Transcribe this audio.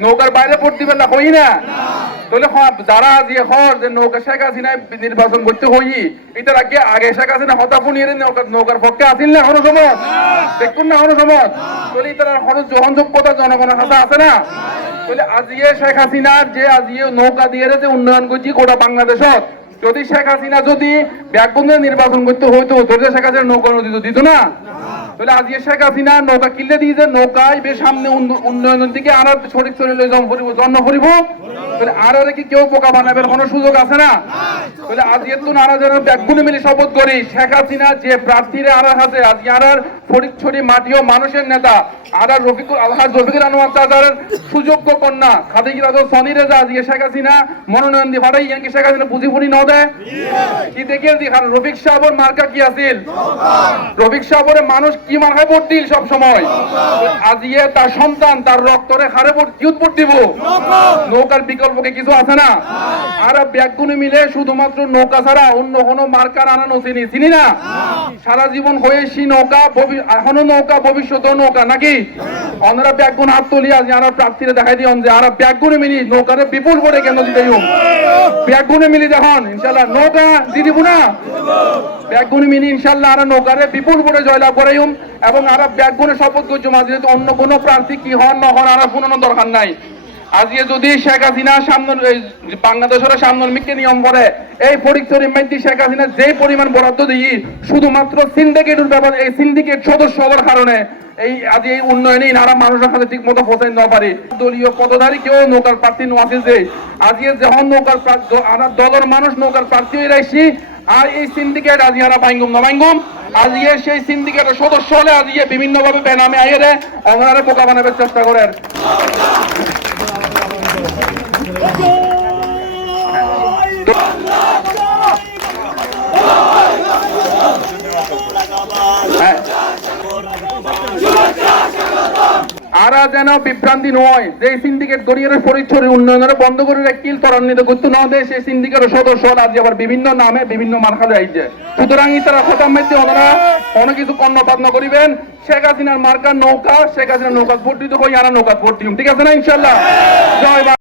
নৌকার বাইরে ভোট দিবেন না হই না। তাহলে হ- যারা আজ হর, যে নৌকা শেখ হাসিনা নির্বাচন করতে হই এটার আগে আগে শেখ হাসিনা হতাফু নিয়ে নৌকা নৌকার পক্ষে আসিল না হনো সময়। দেখুন না হনো সময়। তাহলে এটার হনো গ্রহণযোগ্যতা জনগণের হাতে আছে না? তাহলে আজিয়ে শেখ হাসিনার যে আজিয়ে নৌকা দিয়ে যে উন্নয়ন করছি গোটা বাংলাদেশত, যদি শেখ হাসিনা যদি ব্যাগবন্ধে নির্বাচন করতে হইতো, তাহলে শেখ হাসিনা নৌকা নদী তো দিত না। তাহলে আজকে শেখ হাসিনা নৌকা কিনলে দিয়েছে নৌকায় বেশ সামনে উন্নয়নের দিকে আর সঠিক চলে জন্ম ফুরিব তাহলে আর কি কেউ পোকা বানাবের কোনো সুযোগ আছে না? তাহলে আজকে তো নারা যেন ব্যাগগুলো মিলে শপথ করি। শেখ হাসিনা যে প্রার্থীরা আর আছে আজকে আর আর ফরিদ ছড়ি মাটি ও মানুষের নেতা। আর রফিকুল আলহাজ রফিকুল আনোয়ার চাচার সুযোগ্য কন্যা। খাদিজুল আজম সনি রেজা আজকে শেখ হাসিনা, মনোনয়ন দিয়ে পাঠাই। ইয়ানকে শেখ হাসিনা ফুরি ন দেয়। কি দেখে দি কারণ রফিক সাহেবের মার্কা কি আছিল? রফিক সাহেবের মানুষ কি মার্কায় ভোট দিল সব সময় আজিয়ে তার সন্তান, তার রক্তরে হারে ভোট কি ভোট দিব? নৌকার বিকল্পকে কিছু আছে না? আর ব্যাগগুলো মিলে শুধুমাত্র নৌকা ছাড়া অন্য কোনো মার্কার আনানো চিনি চিনি না? সারা জীবন হয়েছি নৌকা ভবি- এখনও নৌকা, ভবিষ্যতেও নৌকা নাকি? অন্যরা ব্যাগগুণ হাত তুলি আজ আর প্রার্থীরা দেখাই দিও যে আর ব্যাগগুলো মিলি নৌকারে বিপুল করে কেন দিতে ব্যাগগুলো মিলি দেখুন ইনশাল্লাহ নৌকা দিয়ে দিব না? ব্যাগগুনি মিনি ইনশাল্লাহ আর নৌকারে বিপুল করে জয়লাভ করাইম এবং আর ব্যাগগুনি শপথ করছ মাঝে অন্য কোনো প্রার্থী কি হন, না হন, আর কোনো দরকার নাই। আজকে যদি শেখ হাসিনা সামনে বাংলাদেশের সামনের মিকে নিয়ম করে, এই পরীক্ষার মধ্যে শেখ হাসিনা যে পরিমাণ বরাদ্দ দিই, শুধুমাত্র সিন্ডিকেটের ব্যাপার, এই সিন্ডিকেট সদস্য হওয়ার কারণে এই আজ এই উন্নয়নে নারা মানুষের কাছে ঠিক মতো পৌঁছাই না পারে। দলীয় পদধারী কেউ নৌকার প্রার্থী নোয়াছিল যে, আজকে যখন নৌকার প্রার্থী দলের মানুষ নৌকার প্রার্থী হয়ে রাখছি আর এই সিন্ডিকেট আজ ইয়ারা বাইঙ্গুম না বাইঙ্গুম আজকে সেই সিন্ডিকেটের সদস্য হলে আজকে বিভিন্ন ভাবে বেনামে আইরে অনারে বোকা বানাবার চেষ্টা করেন। আরা যেন বিভ্রান্তি নয় যে সিন্ডিকেট গড়িয়ে পরিচয় উন্নয়নের বন্ধ করে কিল ত্বরান্বিত করতে না দেয়, সেই সিন্ডিকেটের সদস্য আজ আবার বিভিন্ন নামে বিভিন্ন মার্কা যাইছে। সুতরাং তারা খতাম মধ্যে ওনারা অনেক কিছু কর্ণপাত না করিবেন। শেখ হাসিনার মার্কার নৌকা, শেখ হাসিনার নৌকা ভোট দিতে হই আনা নৌকা ভোট দিম। ঠিক আছে না ইনশাল্লাহ জয়।